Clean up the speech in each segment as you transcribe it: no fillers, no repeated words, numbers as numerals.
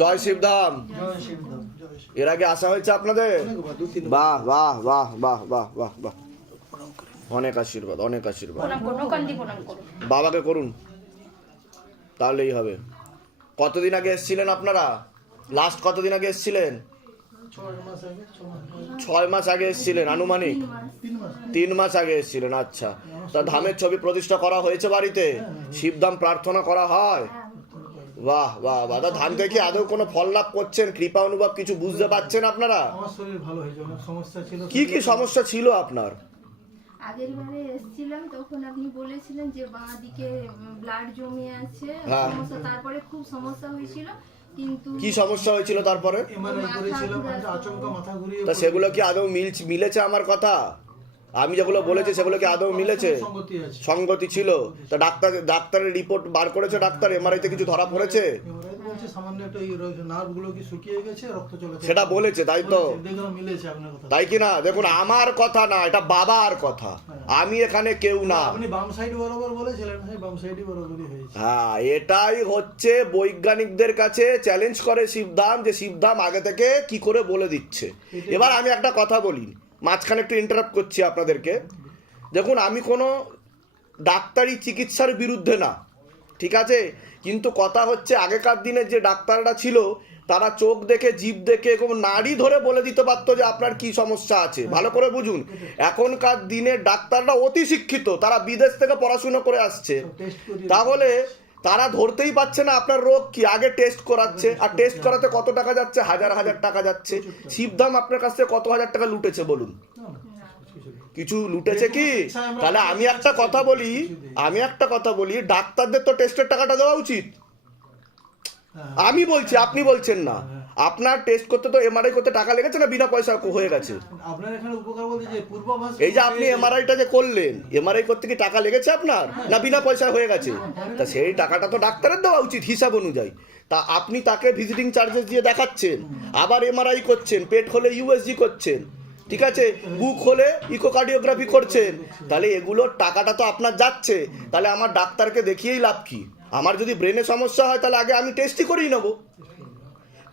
জয় শিবধাম। এর আগে আসা হয়েছে আপনাদের? বাহ বাহ বাহ বাহ বাহ বাহ বাহ, অনেক আশীর্বাদ, অনেক আশীর্বাদ। বাবাকে করুন, তাহলেই হবে। কতদিন আগে এসেছিলেন আপনারা? লাস্ট কতদিন আগে এসেছিলেন? 6 মাস আগে এসেছিলেন আনুমানিক? 3 মাস আগে এসেছিলেন। আচ্ছা, তা ধামের ছবি প্রতিষ্ঠা করা হয়েছে বাড়িতে? শিবধাম প্রার্থনা করা হয়? বাহ বাহ বাহ। ধান থেকে আদৌ কোনো ফল লাভ করছেন? কৃপা অনুভব কিছু বুঝতে পারছেন আপনারা? কি কি সমস্যা ছিল আপনার? আগের বারে এসেছিলাম তখন আপনি বলেছিলেন যে বাঁ দিকে ব্লাড জমে আছে সমস্যা, তারপরে খুব সমস্যা হয়েছিল। কিন্তু কি সমস্যা হয়েছিল তারপরে? তা সেগুলো কি আদৌ মিলেছে? আমার কথা আমি যেগুলো বলেছি সেগুলো কি আদৌ মিলেছে? সঙ্গতি ছিল। তা ডাক্তারের রিপোর্ট বার করেছে? ডাক্তার এমআরআইতে কিছু ধরা পড়েছে? সেটা বলেছে, তাই তো? তাই কি না? দেখুন, আমার কথা না, এটা বাবার কথা। আমি এখানে কেউ না। হ্যাঁ, এটাই হচ্ছে বৈজ্ঞানিকদের কাছে চ্যালেঞ্জ করে শিবধাম, যে শিবধাম আগে থেকে কি করে বলে দিচ্ছে। এবার আমি একটা কথা বলি, মাঝখানে একটু ইন্টারাপ্ট করছি আপনাদেরকে। দেখুন, আমি কোনো ডাক্তারি চিকিৎসার বিরুদ্ধে না, ঠিক আছে? কিন্তু কথা হচ্ছে, আগেকার দিনের যে ডাক্তাররা ছিল তারা চোখ দেখে, জিভ দেখে এবং নাড়ি ধরে বলে দিতে পারতো যে আপনার কি সমস্যা আছে। ভালো করে বুঝুন, এখনকার দিনের ডাক্তাররা অতি শিক্ষিত, তারা বিদেশ থেকে পড়াশুনো করে আসছে, তাহলে তারা ধরতেই পারছে না আপনার রোগ কি। আগে টেস্ট করাচ্ছে, আর টেস্ট করাতে কত টাকা যাচ্ছে? হাজার হাজার টাকা যাচ্ছে। শিবধাম আপনার কাছ থেকে কত হাজার টাকা লুটেছে বলুন? কিছু লুটেছে কি? তাহলে আমি একটা কথা বলি, ডাক্তারদের তো টেস্টের টাকাটা দেওয়া উচিত। আমি বলছি, আপনি বলছেন না। আপনার টেস্ট করতে তো এমআরআই করতে টাকা লেগেছে না বিনা পয়সা হয়ে গেছে? এই যে আপনি এমআরআইটা যে করলেন, এমআরআই করতে কি টাকা লেগেছে আপনার, না বিনা পয়সা হয়ে গেছে? তা সেই টাকাটা তো ডাক্তারের দেওয়া উচিত হিসাব অনুযায়ী। তা আপনি তাকে ভিজিটিং চার্জেস দিয়ে দেখাচ্ছেন, আবার এমআরআই করছেন, পেট হলে ইউএসজি করছেন, ঠিক আছে, বুক হলে ইকোকার্ডিওগ্রাফি করছেন, তাহলে এগুলোর টাকাটা তো আপনার যাচ্ছে। তাহলে আমার ডাক্তারকে দেখিয়েই লাভ কি? আমার যদি ব্রেনে সমস্যা হয় তাহলে আগে আমি টেস্টই করিয়ে নেব।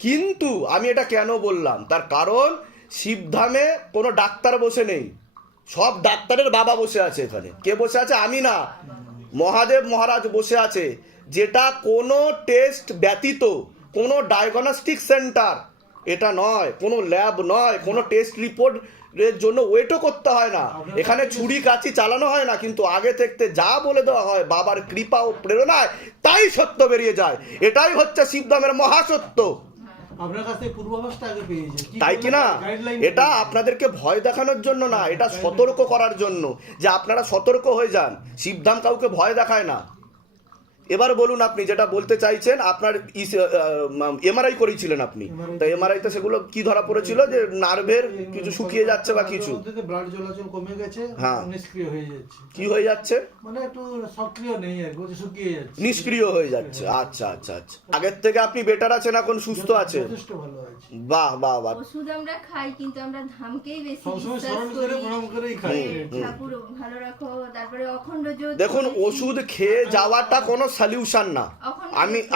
কিন্তু আমি এটা কেন বললাম, তার কারণ শিবধামে কোনো ডাক্তার বসে নেই, সব ডাক্তারের বাবা বসে আছে। এখানে কে বসে আছে? আমি না, মহাদেব মহারাজ বসে আছে। যেটা কোনো টেস্ট ব্যতীত, কোনো ডায়াগনস্টিক সেন্টার এটা নয়, কোনো ল্যাব নয়, কোনো টেস্ট রিপোর্টের জন্য ওয়েটও করতে হয় না, এখানে ছুরি কাচি চালানো হয় না, কিন্তু আগে থেকে যা বলে দেওয়া হয় বাবার কৃপা ও প্রেরণায় তাই সত্য বেরিয়ে যায়। এটাই হচ্ছে শিবধামের মহাসত্য, তাই কি না? এটা আপনাদেরকে ভয় দেখানোর জন্য না, এটা সতর্ক করার জন্য, যে আপনারা সতর্ক হয়ে যান। শিবধাম কাউকে ভয় দেখায় না। এবার বলুন, আপনি যেটা বলতে চাইছেন, আপনার এমআরআই করেছিলেন আপনি, তা এমআরআইতে সেগুলো কি ধরা পড়েছিল? যে নার্ভের কিছু শুকিয়ে যাচ্ছে বা কিছু, ব্লাড চলাচল কমে গেছে, নিষ্ক্রিয় হয়ে যাচ্ছে। কি হয়ে যাচ্ছে? মানে একটু সক্রিয় নেই, শুকিয়ে যাচ্ছে, নিষ্ক্রিয় হয়ে যাচ্ছে। আচ্ছা আচ্ছা আচ্ছা, আগের থেকে আপনি বেটার আছেন, এখন সুস্থ আছেন? যথেষ্ট ভালো আছে। বাহ বাহ বাহ। ওষুধ আমরা খাই কিন্তু আমরা ধামকেই বেশি সবসময় বিশ্বাস স্মরণ করি, করে প্রণাম করেই খাই। ঠাকুর ভালো রাখো, তারপরে অখণ্ড জ্যোতি। দেখুন, ওষুধ খেয়ে যাওয়াটা কোনো সলিউশন না।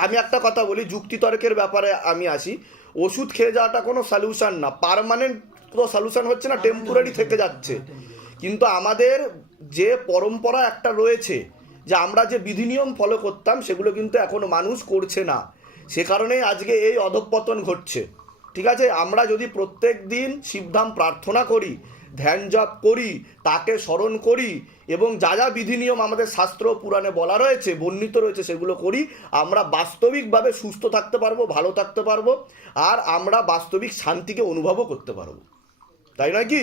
আমি একটা কথা বলি, যুক্তিতর্কের ব্যাপারে আমি আসি। ওষুধ খেয়ে যাওয়াটা কোনো সলিউশন না, পার্মানেন্ট তো সলিউশন হচ্ছে না, টেম্পোরারি থেকে যাচ্ছে। কিন্তু আমাদের যে পরম্পরা একটা রয়েছে, যে আমরা যে বিধিনিয়ম ফলো করতাম, সেগুলো কিন্তু এখন মানুষ করছে না। সে কারণেই আজকে এই অধঃপতন ঘটছে, ঠিক আছে? আমরা যদি প্রত্যেক দিন শিবধাম প্রার্থনা করি, ধ্যান জপ করি, তাকে স্মরণ করি, এবং যা যা বিধিনিয়ম আমাদের শাস্ত্র পুরাণে বলা রয়েছে, বর্ণিত রয়েছে, সেগুলো করি, আমরা বাস্তবিকভাবে সুস্থ থাকতে পারবো, ভালো থাকতে পারবো, আর আমরা বাস্তবিক শান্তিকে অনুভবও করতে পারবো, তাই নয় কি?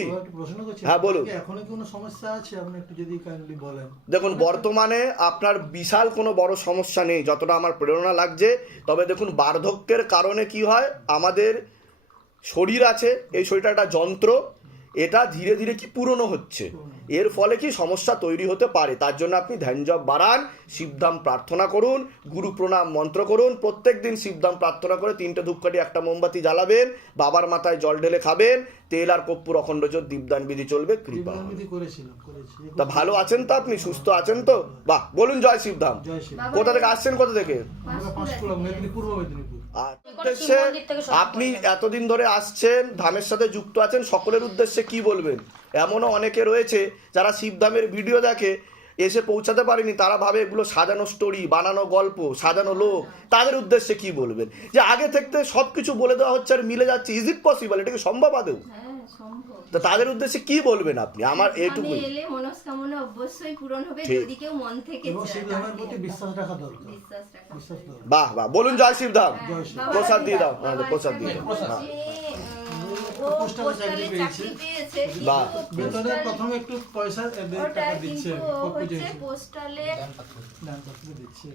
হ্যাঁ বলুন। এখনো কোনো সমস্যা আছে? আপনি একটু যদি কাইন্ডলি বলেন। দেখুন, বর্তমানে আপনার বিশাল কোনো বড় সমস্যা নেই যতটা আমার প্রেরণা লাগছে। তবে দেখুন, বার্ধক্যের কারণে কি হয়, আমাদের শরীর আছে, এই শরীরটা একটা যন্ত্র, এটা ধীরে ধীরে কি পুরনো হচ্ছে, এর ফলে কি সমস্যা তৈরি হতে পারে। তার জন্য আপনি ধ্যান জপ বাড়ান, শিবধাম প্রার্থনা করুন, গুরু প্রণাম মন্ত্র করুন, প্রত্যেক দিন শিবধাম প্রার্থনা করে 3টে ধূপকাঠি 1টা মোমবাতি জ্বালাবেন, বাবার মাথায় জল ঢেলে খাবেন, তেল আর কর্পূর অখণ্ড জ্যোৎ দীপদান বিধি চলবে, কৃপা হবে। বিধি করেছি। তা ভালো আছেন তো আপনি, সুস্থ আছেন তো? বাহ, বলুন জয় শিবধাম। জয় শ্রী। কোথা থেকে আসছেন, কোথা থেকে? আমরা পাঁশকুড়া, মেদিনীপুর, পূর্ব মেদিনীপুর। আর উদ্দেশ্যে আপনি এতদিন ধরে আসছেন, ধামের সাথে যুক্ত আছেন, সকলের উদ্দেশ্যে কি বলবেন? এমনও অনেকে রয়েছে যারা শিবধামের ভিডিও দেখে, এসে পৌঁছাতে পারেনি, তারা ভাবে এগুলো সাজানো স্টোরি, বানানো গল্প, সাজানো লোক। তাদের উদ্দেশ্যে কি বলবেন? যে আগে থাকতে সব কিছু বলে দেওয়া হচ্ছে আর মিলে যাচ্ছে, ইজ ইট পসিবল? এটা কি সম্ভব আদৌ? হ্যাঁ, সম্ভব। তো তাদের উদ্দেশ্যে কি বলবেন আপনি? আমার এইটুকু আমি এলে মনস্কামনা অবশ্যই পূরণ হবে, ঠিক। যদি কেউ মন থেকে এবং চায়, শিবধামের প্রতি ডাকে। বিশ্বাস রাখা দরকার। বিশ্বাস রাখা। বিশ্বাস দরকার। বাহ বাহ, বলুন জয় শিবধাম। জয় শ্রী। বাবা প্রসাদ দিয়ে দাও, বাবা প্রসাদ দিয়ে দাও। বলছি, হ্যাঁ। ও পোস্টালে পোস্টালে চাকরি চাকরি পেয়েছে, কিন্তু বাহ। বেতনের পোস্টাল- প্রথমে একটু পয়সা এদের ওটা টাকা দিচ্ছে, কিন্তু পুজো হচ্ছে পোস্টালে দানপত্র দিচ্ছে।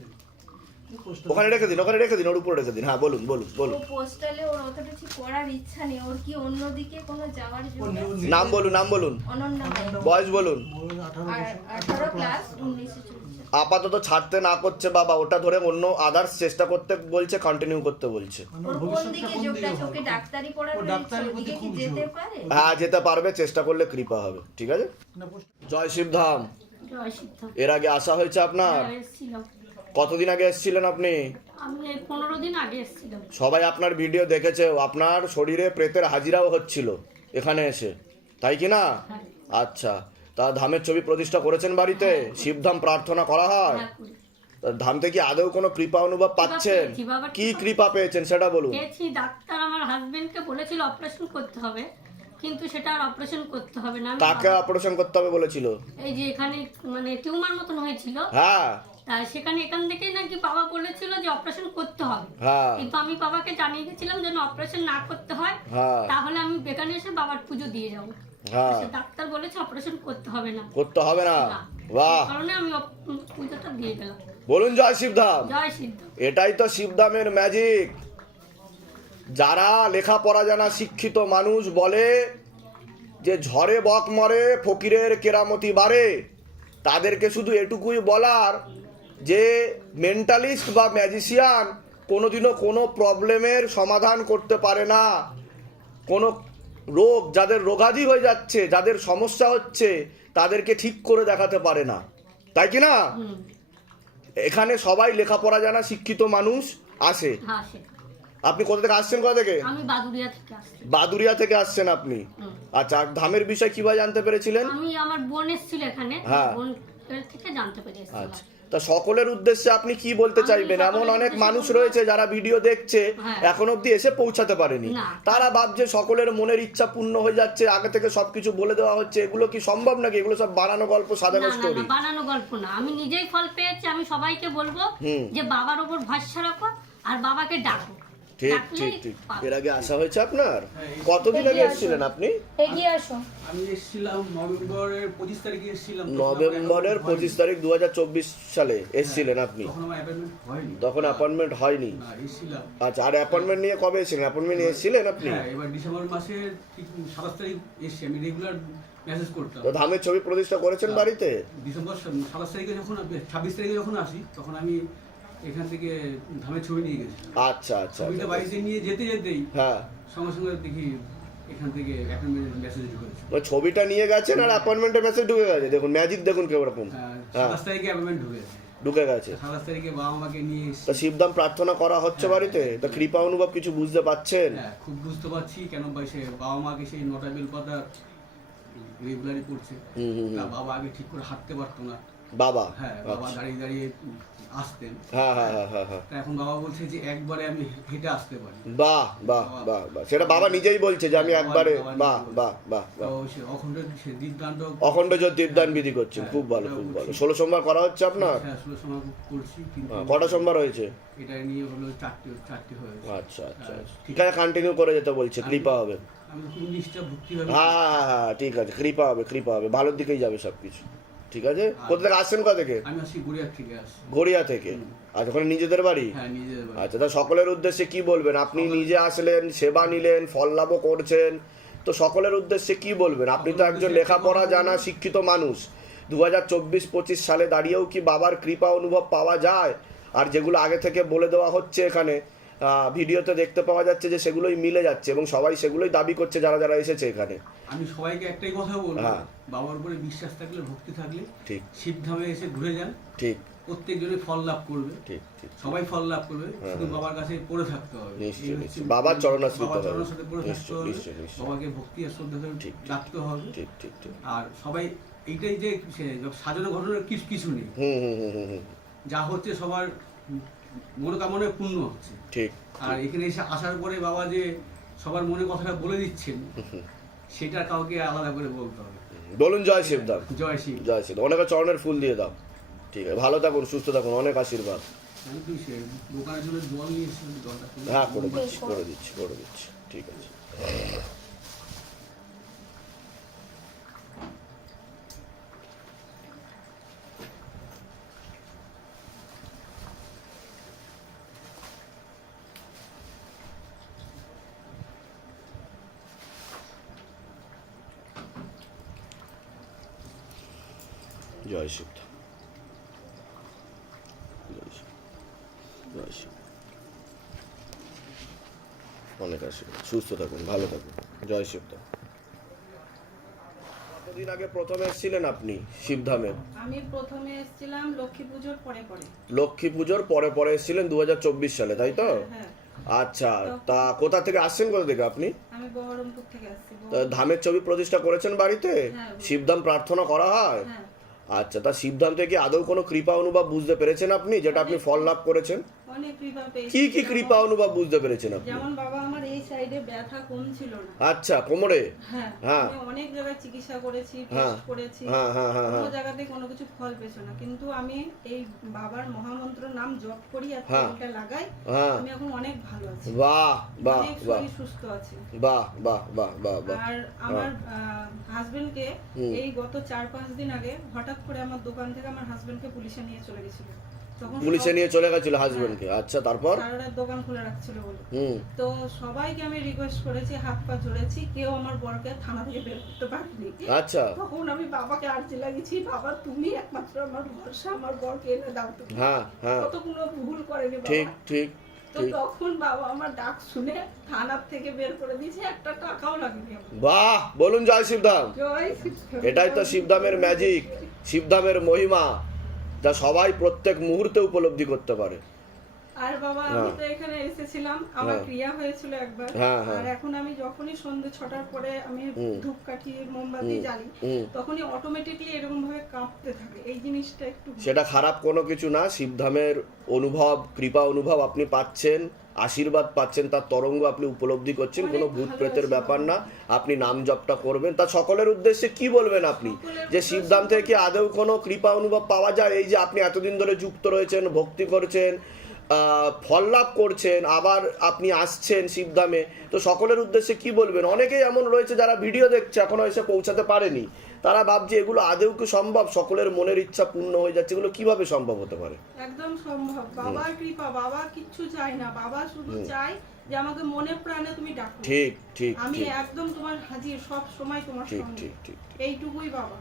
ওখানে রেখে দিন, ওখানে রেখে দিন, ওর উপরে রেখে দিন। হ্যাঁ, বলুন বলুন ও বলুন। পোস্টালে ওর অতটা ঠিক করার ইচ্ছা নেই, ওর কি অন্যদিকে কোনো যাওয়ার জন্য নাম বলুন, নাম বলুন, অনন্যা হয়। বয়স বলুন। 18 ক্লাস 19 চলছে। আপাতত ছাড়তে না করছে বাবা, ওটা ধরে অন্য আদার্স চেষ্টা করতে বলছে, কন্টিনিউ করতে বলছে। ওর কোন দিকে যোগটা, চোখে ডাক্তারি পড়ার ও ইচ্ছা, ডাক্তারির প্রতি ওদিকে কি খুব যেতে জোর। পারে? হ্যাঁ, যেতে পারবে, চেষ্টা করলে কৃপা হবে। ঠিক আছে, জয় শিবধাম। জয় সিদ্ধাম। এর আগে আসা হয়েছে আপনার? হ্যাঁ, এসেছিলাম। কতদিন আগে এসেছিলেন আপনি? আমি এই 15 দিন আগে এসেছিলাম। সবাই আপনার ভিডিও দেখেছে, আপনার শরীরে প্রেতের হাজিরাও হচ্ছিল এখানে এসে, তাই কি না? হ্যাঁ। আচ্ছা, তা ধামের ছবি প্রতিষ্ঠা করেছেন বাড়িতে? শিবধাম প্রার্থনা করা হয়? হ্যাঁ, করি। তা ধাম থেকে আদৌ কোনো কৃপা অনুভব পাচ্ছেন? পেয়েছি, বাবার কি কৃপা। কৃপা পেয়েছেন সেটা বলুন। পেয়েছি, ডাক্তার আমার হাজবেন্ডকে বলেছিল অপারেশন করতে হবে, কিন্তু সেটা আর অপারেশন করতে হবে না। আমি কাকে অপারেশন করতে হবে বলেছিল? এই যে এখানে মানে টিউমার মতন হয়েছিল, হ্যাঁ তা সেখানে এখান থেকেই নাকি বাবা বলেছিল যে অপারেশন করতে হবে, হ্যাঁ কিন্তু আমি বাবাকে জানিয়ে গেছিলাম যেন অপারেশন না করতে হয়, হ্যাঁ তাহলে আমি বেকানে এসে বাবার পুজো দিয়ে যাবো। হ্যাঁ, সে ডাক্তার বলেছে অপারেশন করতে হবে না, করতে হবে না। না। বাহ, এই কারণে আমি পুজোটা দিয়ে গেলাম। বলুন জয় শিবধাম। জয় সিদ্ধাম। এটাই তো শিবধামের ম্যাজিক। যারা লেখাপড়া জানা শিক্ষিত মানুষ বলে যে ঝড়ে বক মরে, ফকিরের কেরামতি বাড়ে, তাদেরকে শুধু এটুকুই বলার যে মেন্টালিস্ট বা ম্যাজিশিয়ান কোনোদিনও কোনো প্রবলেমের সমাধান করতে পারে না। কোনো রোগ, যাদের রোগাদি হয়ে যাচ্ছে, যাদের সমস্যা হচ্ছে, তাদেরকে ঠিক করে দেখাতে পারে না, তাই কি না? হুম, এখানে সবাই লেখাপড়া জানা শিক্ষিত মানুষ আসে। হ্যাঁ সেটা। আপনি কোথা থেকে আসছেন, কোথা থেকে? আমি বাদুড়িয়া থেকে আসছি। বাদুরিয়া থেকে আসছেন আপনি? হুম। আচ্ছা, আর ধামের বিষয় কিভাবে জানতে পেরেছিলেন? আমি আমার বোন এসেছিল এখানে, হ্যাঁ। বোন থেকে জানতে পেরেছিলাম। আচ্ছা, তা সকলের উদ্দেশ্যে আপনি কি বলতে আমি চাইবেন? এমন সকলের অনেক উদ্দেশ্যে মানুষ বলবো- রয়েছে যারা ভিডিও দেখছে, হ্যাঁ। এখন অবধি এসে পৌঁছাতে পারেনি। না। তারা ভাবছে সকলের মনের ইচ্ছা পূর্ণ হয়ে যাচ্ছে, আগে থেকে সবকিছু বলে দেওয়া হচ্ছে। এগুলো কি সম্ভব নাকি? এগুলো সব বানানো গল্প, না সাজানো না না, স্টোরি। বানানো গল্প না, আমি নিজেই ফল পেয়েছি। আমি সবাইকে বলবো হুম। যে বাবার ওপর ভরসা রাখো আর বাবাকে ডাকো, ঠিক ডাকলেই ঠিক ঠিক। পাবে। এর আগে আসা হয়েছে আপনার? কতদিন আগে এসেছিলেন আপনি? এগিয়ে আসো। আমি এসেছিলাম নভেম্বরের 25 তারিখে এসেছিলাম। নভেম্বরের 25 তারিখ 2024 সালে এসেছিলেন আপনি? তখন আমার অ্যাপয়েন্টমেন্ট হয়নি। তখন অ্যাপয়েন্টমেন্ট হয়নি? না, এসেছিলাম। আচ্ছা, আর অ্যাপয়েন্টমেন্ট নিয়ে কবে এসেছিলেন? অ্যাপয়েন্টমেন্ট নিয়ে এসেছিলেন আপনি? হ্যাঁ, এবার ডিসেম্বর মাসের ঠিক 27 তারিখ এসেছি। আমি রেগুলার মেসেজ করতাম। তো ধামের ছবি প্রতিষ্ঠা করেছেন বাড়িতে? ডিসেম্বর 27 তারিখে যখন 26 তারিখে যখন আসি, তখন আমি এখান থেকে ধামের ছবি নিয়ে গেছি। আচ্ছা আচ্ছা ছবিটা আচ্ছা। বাড়িতে নিয়ে যেতেই হ্যাঁ, সঙ্গে সঙ্গে দেখি এখান থেকে অ্যাপয়েন্টমেন্ট মেসেজ ঢুকেছে। ওই ছবিটা নিয়ে গেছেন আর অ্যাপয়েন্টমেন্টের মেসেজ ঢুকে গেছে। দেখুন ম্যাজিক, দেখুন কিরকম। হ্যাঁ, হ্যাঁ, 27 তারিখে অ্যাপয়েন্টমেন্ট ঢুকেছে। ঢুকে গেছে। 27 তারিখে বাবা মাকে নিয়ে তা এসেছি। শিবধাম প্রার্থনা করা হচ্ছে বাড়িতে? তা কৃপা অনুভব কিছু বুঝতে পাচ্ছেন? হ্যাঁ, খুব বুঝতে পারছি কেন ভাই সে বাবা মাকে সেই 9টা বেলপাতা রেগুলারই করছে। হুম, হুম, হুম। তা বাবা আগে ঠিক করে হাঁটতে পারতো না। বাবা? হ্যাঁ, বাবা আচ্ছা। দাঁড়িয়ে দাঁড়িয়ে আসতেন। হ্যাঁ হ্যাঁ হ্যাঁ হ্যাঁ হ্যাঁ। তা এখন বাবা বলছে যে একবারে আমি হেঁটে আসতে পারি। বাহ বাহ বাহ বাহ, সেটা বাবা নিজেই বলছে যে আমি একবারে। বাহ বাহ বাহ তো বাহ। সে অখণ্ড সে দীপদান্ত অখণ্ড জ্যোত দীপদান বিধি করছেন, খুব ভালো খুব ভালো। 16 সোমবার করা হচ্ছে আপনার? হ্যাঁ, 16 সময় করছি, কিন্তু হ্যাঁ, কটা সোমবার হয়েছে? এটা নিয়ে হলো চারটে হয়েছে। আচ্ছা আচ্ছা হ্যাঁ, আচ্ছা। ঠিক আছে, কন্টিনিউ করে যেতে বলছে, কৃপা হবে। আমি খুব নিষ্ঠা ভক্তিভাবে হ্যাঁ হ্যাঁ হ্যাঁ, ঠিক আছে, কৃপা হবে, কৃপা হবে, ভালোর দিকেই যাবে সবকিছু। ঠিক আছে, কোথা থেকে আসছেন, কোথা থেকে? আমি আসি গড়িয়া থেকে আসি। গড়িয়া থেকে? আচ্ছা, ওখানে নিজেদের বাড়ি? হ্যাঁ, নিজের বাড়ি। আচ্ছা, তা সকলের উদ্দেশ্যে কি বলবেন? আপনি নিজে আসলেন, সেবা নিলেন, ফল লাভও করছেন, তো সকলের উদ্দেশ্যে কি বলবেন? আপনি তো একজন লেখাপড়া জানা শিক্ষিত মানুষ, 2024-25 সালে দাঁড়িয়েও কি বাবার কৃপা অনুভব পাওয়া যায়? আর যেগুলো আগে থেকে বলে দেওয়া হচ্ছে এখানে ভিডিওতে দেখতে পাওয়া যাচ্ছে যে সেগুলোই মিলে যাচ্ছে এবং সবাই সেগুলোই দাবি করছে যারা যারা এসেছে এখানে। আমি সবাইকে একটাই কথা বলবো, হ্যাঁ। বাবার উপরে বিশ্বাস থাকলে, ভক্তি থাকলে ঠিক শিবধামে এসে ঘুরে যান, ঠিক প্রত্যেকজনে ফল লাভ করবে, ঠিক ঠিক সবাই ফল লাভ করবে, হ্যাঁ, শুধু বাবার কাছে পড়ে থাকতে হবে। নিশ্চয়ই, এই হচ্ছে নিশ্চয়ই। বাবার চরণাশ্রিত বাবার হবে। চরণের সাথে পড়ে থাকতে নিশ্চয়ই, হবে, নিশ্চয়ই, নিশ্চয়ই। বাবাকে ভক্তি আর শ্রদ্ধা করে ঠিক, ডাকতে হবে। ঠিক ঠিক ঠিক। আর সবাই এইটাই যে সাজানো ঘটনার কিছু নেই, হুম হুম হুম হুম হুম, যা হচ্ছে সবার মনোকামনায় পূর্ণ হচ্ছে। ঠিক। আর এখানে এসে আসার পরে বাবা যে সবার মনে কথাটা বলে দিচ্ছেন, সেটা কাউকে আলাদা করে বলতে হবে। বলুন জয় শিবধাম, জয় শিব। জয় শিব। অনেকে চরণের ফুল দিয়ে দাও। ঠিক আছে, ভালো থাকুন, সুস্থ থাকুন, অনেক আশীর্বাদ। আমি তো দোকানের জন্য জল নিয়েছিলাম, জলটা করে হ্যাঁ, করে দিচ্ছি করে দিচ্ছি করে দিচ্ছি, ঠিক আছে। জয় শিব, জয় শিব, জয় শিব। অনেক আশীর্বাদ, সুস্থ থাকুন, ভালো থাকুন, জয় শিবধাম। কতদিন আগে প্রথমে এসেছিলেন আপনি শিবধামে? আমি প্রথমে এসেছিলাম লক্ষ্মী পুজোর পরে পরে। লক্ষ্মী পুজোর পরে পরে এসেছিলেন 2024 সালে, তাই তো? হ্যাঁ, আচ্ছা, তা কোথা থেকে আসছেন, কোথা থেকে আপনি? আমি বহরমপুর থেকে আসছি। তা ধামের ছবি প্রতিষ্ঠা করেছেন বাড়িতে? হ্যাঁ। শিবধাম প্রার্থনা করা হয়? হ্যাঁ, আচ্ছা, তা শিবধাম থেকে আদৌ কোনো কৃপা অনুভব বুঝতে পেরেছেন আপনি, যেটা আপনি ফল লাভ করেছেন? অনেক কৃপা পেয়েছি। কি কি কৃপা অনুভব বুঝতে পেরেছেন আপনি? যেমন বাবা আমার এই সাইডে ব্যথা কম ছিল না। আচ্ছা, কোমরে? হ্যাঁ, হ্যাঁ। আমি অনেক জায়গায় চিকিৎসা করেছি, হ্যাঁ। টেস্ট করেছি, হ্যাঁ হ্যাঁ হ্যাঁ কোনো হ্যাঁ জায়গাতে কোনো কিছু ফল পেছো না, কিন্তু আমি এই বাবার মহামন্ত্র নাম জপ করি আর হ্যাঁ। তেলটা লাগাই, হ্যাঁ। আমি এখন অনেক ভালো আছি, বাহ বাহ অনেক বাহ শরীর সুস্থ আছে। বাহ বাহ বাহ বাহ বাহ। আর আমার হাজবেন্ডকে হুম। এই গত 4-5 দিন আগে হঠাৎ করে আমার দোকান থেকে আমার হাজবেন্ডকে পুলিশে নিয়ে চলে গেছিল। তখন পুলিশে নিয়ে চলে গেছিল হাজবেন্ডকে? আচ্ছা, তারপর? সারা রাত দোকান খুলে রাখছিল বলে। হুম। তো সবাইকে আমি রিকোয়েস্ট করেছি, হাত পা জোড়েছি, কেউ আমার বরকে থানা থেকে বের করতে পারেনি। আচ্ছা। তখন আমি বাবাকে আর্জি লাগিয়েছি, বাবা তুমি একমাত্র আমার ভরসা, আমার বরকে এনে দাও তুমি। হ্যাঁ হ্যাঁ, কত কোনো ভুল করেনি ঠিক বাবা। ঠিক তো ঠিক। তখন বাবা আমার ডাক শুনে থানার থেকে বের করে দিয়েছে, একটা টাকাও লাগেনি আমার। বাহ, বলুন জয় শিবধাম। জয় শ্রীকৃষ্ণ। এটাই তো শিবধামের ম্যাজিক, শিবধামের মহিমা, যা সবাই প্রত্যেক মুহূর্তে উপলব্ধি করতে পারে। আর বাবা আমি হ্যাঁ। তো এখানে এসেছিলাম, আমার হ্যাঁ। ক্রিয়া হয়েছিল একবার। হ্যাঁ, হ্যাঁ। আর এখন আমি যখনই সন্ধ্যে 6টার পরে আমি হুম। ধূপকাঠি মোমবাতি জ্বালি, হুম। তখনই অটোমেটিকলি এরকম ভাবে কাঁপতে থাকে। এই জিনিসটা একটু সেটা খারাপ কোনো কিছু না, শিবধামের অনুভব, কৃপা অনুভব আপনি পাচ্ছেন, আশীর্বাদ পাচ্ছেন, তার তরঙ্গ আপনি উপলব্ধি করছেন, কোনো ভূত প্রেতের ব্যাপার না। আপনি নাম জপটা করবেন। তা সকলের উদ্দেশ্যে কি বলবেন আপনি, যে শিবধাম থেকে কি আদৌ কোনো কৃপা অনুভব পাওয়া যায়? এই যে আপনি এতদিন ধরে যুক্ত রয়েছেন, ভক্তি করছেন, ফল লাভ করছেন, আবার আপনি আসছেন শিবধামে, তো সকলের উদ্দেশ্যে কি বলবেন? অনেকেই এমন রয়েছে যারা ভিডিও দেখছে, এখনো এসে পৌঁছাতে পারেনি, তারা ভাবছে এগুলো আদৌ কি সম্ভব? সকলের মনের ইচ্ছা পূর্ণ হয়ে যাচ্ছে, এগুলো কিভাবে সম্ভব হতে পারে? একদম সম্ভব। বাবার কৃপা, বাবা কিচ্ছু চায় না, বাবা শুধু চায় যে আমাকে মনে প্রাণে তুমি ডাকো। ঠিক ঠিক আমি ঠিক একদম তোমার হাজির, সব সময় তোমার ঠিক সঙ্গে। ঠিক ঠিক। এইটুকুই বাবা।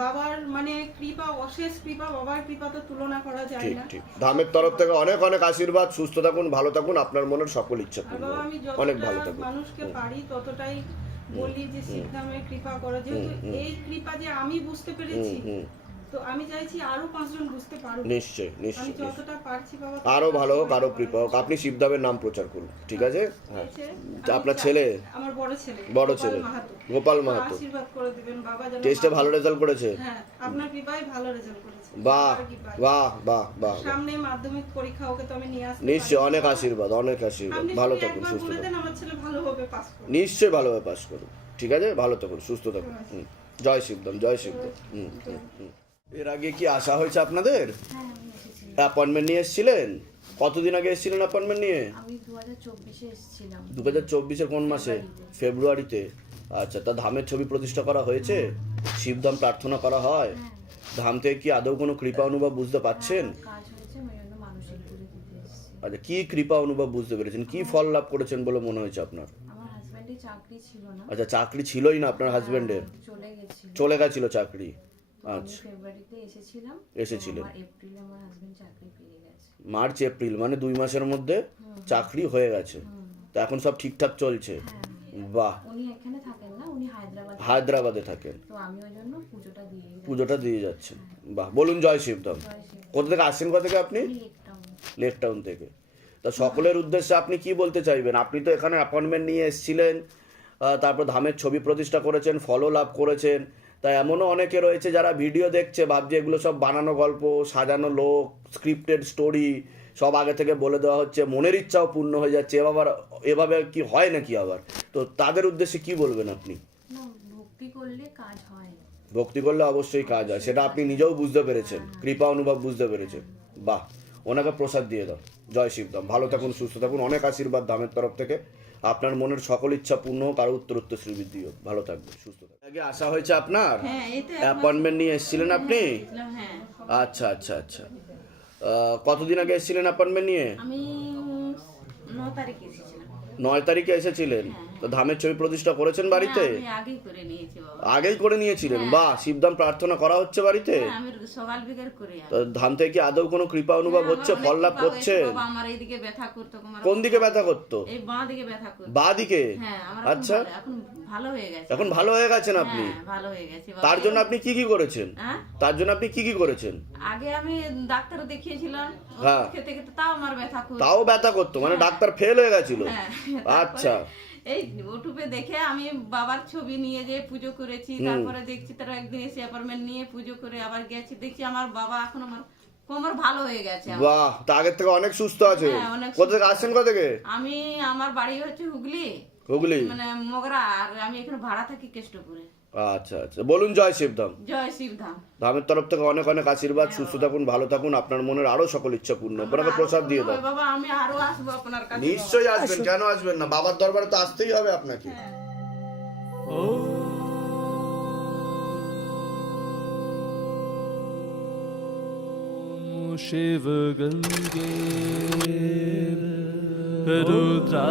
বাবার মানে কৃপা, অশেষ কৃপা, বাবার কৃপা তো তুলনা করা যায় ঠিক না। ঠিক। ধামের তরফ থেকে অনেক অনেক আশীর্বাদ, সুস্থ থাকুন, ভালো থাকুন, আপনার মনের সকল ইচ্ছা আর পূর্ণ বাবা হোক। আমি অনেক যতটা ভালো থাকুন। মানুষকে পারি ততটাই বলি যে শিবধামের কৃপা করো, যেহেতু এই কৃপা যে আমি বুঝতে পেরেছি, হুম, তো আমি চাইছি আরো 5 জন বুঝতে পারুক। নিশ্চয় আমি নিশ্চয় নিশ্চয়। যতটা পারছি বাবা আরো ভালো হোক, আরো ততটা কৃপা হোক। আপনি শিবধামের নাম প্রচার করুন, ঠিক আছে? হ্যাঁ। হয়েছে। তা আপনার আমি ছেলে? আমার বড় ছেলে, বড় গোপাল ছেলে মাহাতো। গোপাল তো মাহাতো আশীর্বাদ করে দিবেন বাবা যেন টেস্টে ভালো রেজাল্ট করেছে? হ্যাঁ, আপনার কৃপায় ভালো রেজাল্ট করেছে। বাহ বাবার কৃপায়। বাহ বাহ বাহ বাহ। সামনে মাধ্যমিক পরীক্ষা, ওকে তো আমি নিয়ে আসতে নিশ্চয়, পারি। অনেক আশীর্বাদ, অনেক আশীর্বাদ। আপনি ভালো শুধু থাকুন, একবার সুস্থ বলে থাকুন। দেন আমার ছেলে ভালোভাবে পাস করবে। নিশ্চয়ই ভালোভাবে পাস করুন, ঠিক আছে? ভালো থাকুন, সুস্থ থাকুন। হুম। জয় শিবধাম, জয় শিবধাম। হুম হুম হুম। এর আগে কি আসা হয়েছে আপনাদের? হ্যাঁ আমি এসেছিলাম। অ্যাপয়েন্টমেন্ট নিয়ে এসেছিলেন? কতদিন আগে এসেছিলেন অ্যাপয়েন্টমেন্ট নিয়ে? আমি 2024-এ এসেছিলাম। 2024-এর কোন মাসে? ফেব্রুয়ারিতে। আচ্ছা, তা ধামের ছবি প্রতিষ্ঠা করা হয়েছে? শিবধাম প্রার্থনা করা হয়? হ্যাঁ, ধাম থেকে কি আদৌ কোনো কৃপা অনুভব বুঝতে পারছেন? কাজ হয়েছে, ওই জন্য মানসিক পুজো দিতে এসেছি। আচ্ছা, কি কৃপা অনুভব বুঝতে পেরেছেন? কি ফল লাভ করেছেন বলে মনে হয়েছে আপনার? আমার হাজব্যান্ডের চাকরি ছিল না, আচ্ছা, চাকরি ছিলই না আপনার হাজবেন্ডের, চলে গেছিল। চলে গেছিল চাকরি। তো আমি আচ্ছা, ফেব্রুয়ারিতে এসেছিলাম, এসেছিলেন। আমার এপ্রিলে আমার হাজবেন্ড চাকরি পেয়ে গেছে। মার্চ এপ্রিল মানে 2 মাসের মধ্যে চাকরি হয়ে গেছে। তো এখন সব ঠিকঠাক চলছে? বাহ। উনি এখানে থাকেন না, উনি হায়দ্রাবাদে থাকেন, তো আমি ওই জন্য পুজোটা দিয়ে পুজোটা দিয়ে যাচ্ছেন। বাহ, বলুন জয় শিবধাম। কোথা থেকে আসছেন, কোথা থেকে আপনি? লেক টাউন থেকে। তা সকলের উদ্দেশ্যে আপনি কি বলতে চাইবেন? আপনি তো এখানে অ্যাপয়েন্টমেন্ট নিয়ে এসেছিলেন, তারপর ধামের ছবি প্রতিষ্ঠা করেছেন, ফলো লাভ করেছেন। তা এমনও অনেকে রয়েছে যারা ভিডিও দেখছে, ভাবছে এগুলো সব বানানো গল্প, সাজানো লোক, স্ক্রিপ্টেড স্টোরি, সব আগে থেকে বলে দেওয়া হচ্ছে, মনের ইচ্ছাও পূর্ণ হয়ে যাচ্ছে। এভাবে কি হয় নাকি আবার? তো তাদের উদ্দেশ্যে কি বলবেন আপনি? না, ভক্তি করলে কাজ হয়। ভক্তি করলে অবশ্যই কাজ হয়, সেটা আপনি নিজেও বুঝতে পেরেছেন, কৃপা অনুভব বুঝতে পেরেছেন। বাহ, ওনাকে প্রসাদ দিয়ে দাও। জয় শিবধাম, ভালো থাকুন, সুস্থ থাকুন, অনেক আশীর্বাদ ধামের তরফ থেকে। আপনার মনের সকল ইচ্ছা পূর্ণ হোক, আর উত্তর শ্রীবৃদ্ধি হোক। ভালো থাকবেন, সুস্থ থাকবেন। আগে আসা হয়েছে আপনার? অ্যাপয়েন্টমেন্ট নিয়ে এসেছিলেন আপনি? আচ্ছা আচ্ছা আচ্ছা। কতদিন আগে এসেছিলেন অ্যাপয়েন্টমেন্ট নিয়ে? আমি 9 তারিখে এসেছিলাম। 9 তারিখে এসেছিলেন। তো ধামের ছবি প্রতিষ্ঠা করেছেন বাড়িতে? আমি আগেই করে নিয়েছি বাবা। আগেই করে নিয়েছিলেন? বাহ, শিবধাম প্রার্থনা করা হচ্ছে বাড়িতে? আমি সকাল বিকেল করে তো ধাম থেকে কি আদৌ কোনো কৃপা অনুভব হচ্ছে, ফল লাভ করছেন? বাবা আমার এইদিকে ব্যথা করতো, কোন দিকে ব্যথা করতো? এই বাঁ দিকে ব্যথা করতো। বাঁ দিকে? হ্যাঁ, আমার আচ্ছা, এখন ভালো হয়ে গেছে। এখন ভালো হয়ে গেছেন আপনি? হ্যাঁ, ভালো হয়ে গেছে বাবা। তার জন্য আপনি কি কি করেছেন? হ্যাঁ? তার জন্য আপনি কি কি করেছেন? আগে আমি ডাক্তার দেখিয়েছিলাম, হ্যাঁ। ওষুধ খেতে খেতে তাও আমার ব্যথা করতো। তাও ব্যথা করতো, মানে ডাক্তার ফেল হয়ে গেছিল? হ্যাঁ, আচ্ছা। এই ইউটিউবে দেখে আমি বাবার ছবি নিয়ে যে পুজো করেছি, তারপরে দেখছি তারা একদিন এসে অ্যাপয়েন্টমেন্ট নিয়ে পুজো করে আবার গেছি, দেখছি আমার বাবা এখন আমার কোমর ভালো হয়ে গেছে। বাহ, তা আগের থেকে অনেক সুস্থ আছে। হ্যাঁ, অনেক কোথা থেকে আসছেন, কোথা থেকে? আমি আমার বাড়ি হচ্ছে হুগলি, হুগলি। মানে মগরা, আর আমি এখানে ভাড়া থাকি কেষ্টপুরে। আচ্ছা আচ্ছা, বলুন জয় শিবধাম। জয় শিবধাম। ধামের তরফ থেকে অনেক অনেক আশীর্বাদ, সুস্থ থাকুন, ভালো থাকুন, আপনার মনের আরো সকল ইচ্ছা পূর্ণ। আপনাকে প্রসাদ দিয়ে দাও। বাবা আমি আরো আসবো আপনার কাছে। নিশ্চয়ই আসবেন, কেন আসবেন না? বাবার দরবারে তো আসতেই হবে আপনাকে। शिव गंगे रुद्रा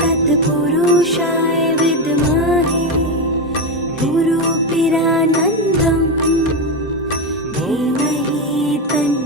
तत्पुरुषाय विद्महे गुरुपिरानन्दं धीमहि तन्नो